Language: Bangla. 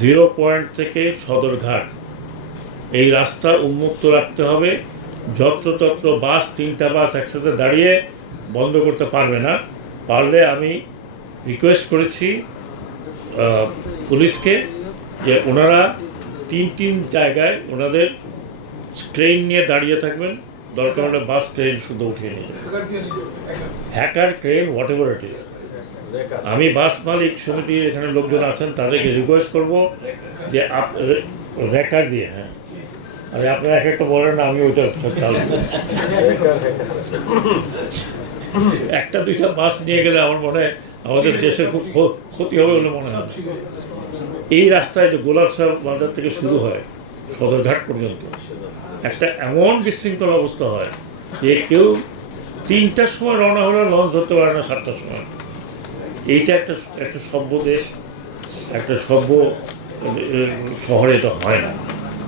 জিরো পয়েন্ট থেকে সদরঘাট এই রাস্তা উন্মুক্ত রাখতে হবে। যত্রতত্র বাস, 3টা বাস একসাথে দাঁড়িয়ে বন্ধ করতে পারবে না। পারলে আমি রিকোয়েস্ট করেছি পুলিশকে যে ওনারা তিন জায়গায় ওনাদের ক্রেন নিয়ে দাঁড়িয়ে থাকবেন, দরকার হলে বাস ক্রেন শুধু উঠিয়ে নিয়ে যাবেন, hacker crane what ever it is. আমি বাস মালিক সমিতির এখানে লোকজন আছেন, তাদেরকে রিকোয়েস্ট করব যে রেকার দিয়ে, হ্যাঁ, আর আপনারা এক একটা বলেন না, আমি ওইটা চালু একটা দুইটা বাস নিয়ে গেলে আমার মনে হয় আমাদের দেশের খুব ক্ষতি হবে বলে মনে হয়। এই রাস্তায় যে গোলাপ শাহ বাজার থেকে শুরু হয় সদরঘাট পর্যন্ত একটা এমন বিশৃঙ্খল অবস্থা হয় যে কেউ 3টার সময় রওনা হলে লঞ্চ ধরতে পারে না 7টার সময়। এইটা একটা সভ্য দেশ, একটা সভ্য শহরে তো হয় না।